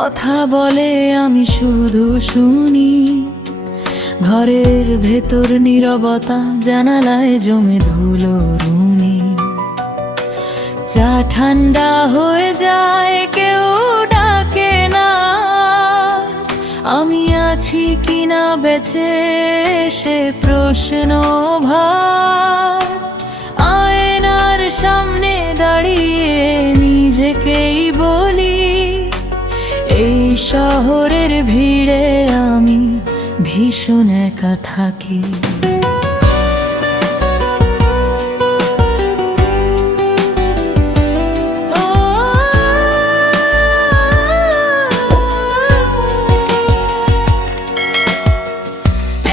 কথা বলে আমি শুধু শুনি, ঘরের ভেতর নীরবতা, জানালায় জমে ধুলো রুনি। চা ঠান্ডা হয়ে যায়, কেউ ডাকে না, আমি আছি কিনা বেঁচে সে প্রশ্ন ভার। আয়নার সামনে দাঁড়িয়ে নিজেকেই বলি, এই শহরের ভিড়ে আমি ভীষণ একা থাকি।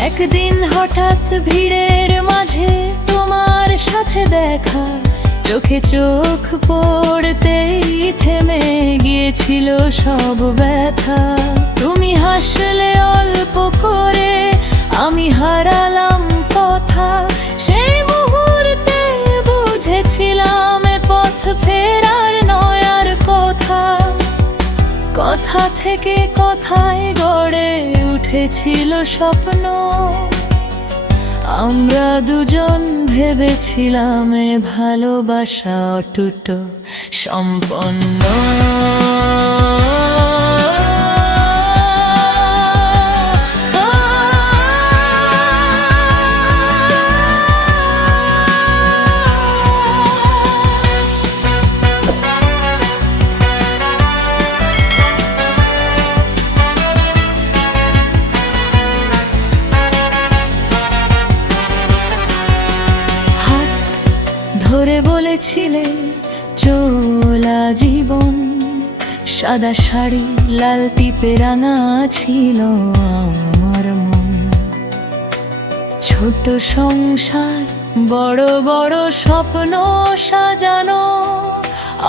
একদিন হঠাৎ ভিড়ের মাঝে তোমার সাথে দেখা, চোখে চোখ পড়তেই থেমে গিয়েছিল সব ব্যথা। তুমি হাসলে অল্প করে, আমি হারালাম কথা। সেই মুহূর্তে বুঝেছিলাম এ পথ ফেরার নয় আর কথা। কথা থেকে কথায় গড়ে উঠেছিল স্বপ্ন, আমরা দুজন ভেবেছিলাম এ ভালোবাসা অটুট সম্পন্ন। ধরে বলেছিলে চলা জীবন, সাদা শাড়ি লাল টিপে রাঙা ছিল আমার মন। ছোট সংসার, বড় বড় স্বপ্ন সাজানো,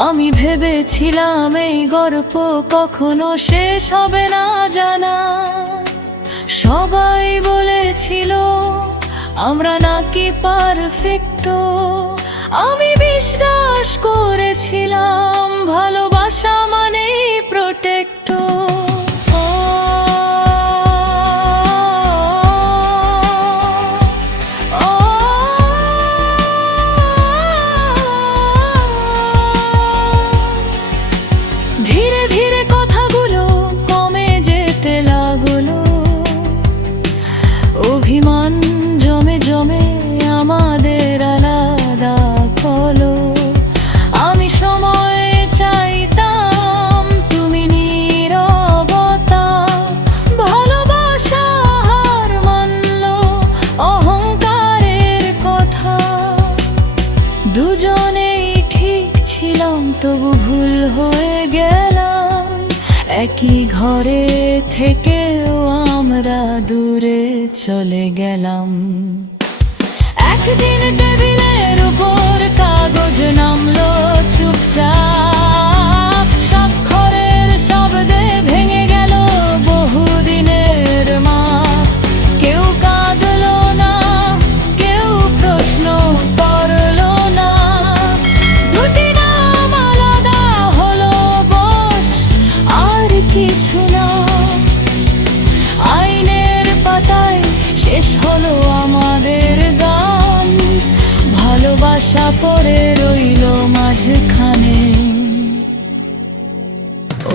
আমি ভেবেছিলাম এই গল্প কখনো শেষ হবে না জানা। সবাই বলেছিল আমরা নাকি পারফেক্ট, আমি বিশ্বাস করেছিলাম ভালোবাসা মানেই প্রোটেক্ট। ধীরে ধীরে কথাগুলো কমে যেতে লাগলো, অভিমান জমে জমে আমাদের আলাদা হলো। আমি সময় চাইতাম, তুমি নীরবতা। ভালোবাসা হার মানল অহংকারের কথা। দুজনেই ঠিক ছিলাম, তবু ভুল হয়ে গেলাম। একই ঘরে থেকেও আমরা দূরে চলে গেলাম। একদিন টেবিলের উপর কাগজ নামলো চুপচাপ, স্বাক্ষরের শব্দে ভেঙে গেল বহুদিনের মাপ। কেউ কাঁদলো না, কেউ প্রশ্ন করলো না, দুটি নাম আলাদা হলো বস, আর কিছু না। আইনের পাতায় শেষ হলো আমাদের গান, ভালোবাসা পড়ে রইল মাঝখানে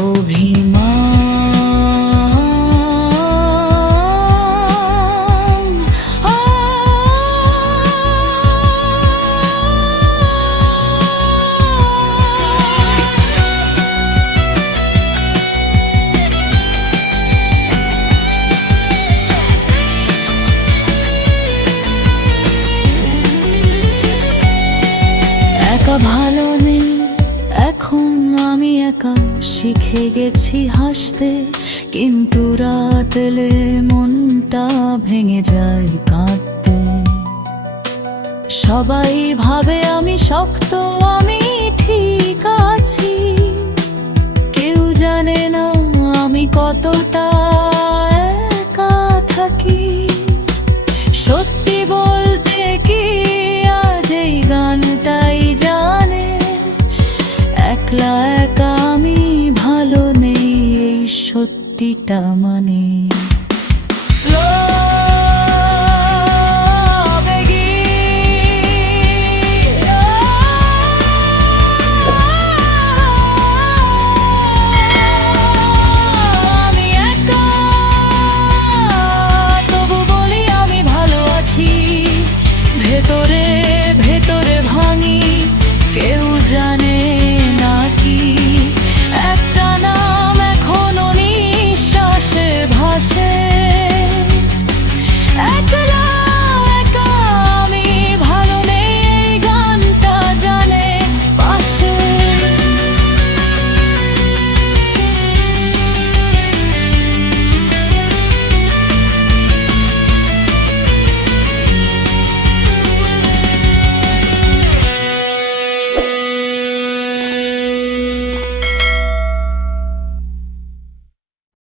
অভিমান। একা ভালো নেই এখন, আমি একা শিখে গেছি হাসতে, কিন্তু রাত এলে মনটা ভেঙে যায় কাঁদতে। সবাই ভাবে আমি শক্ত, আমি ঠিক আছি, কেউ জানে না আমি কতটা একা থাকি। সত্যি বলতে কি আজ এই গানটাই জানে, একলা একা আমি ভালো নেই এই প্রতিটা মানে স্লো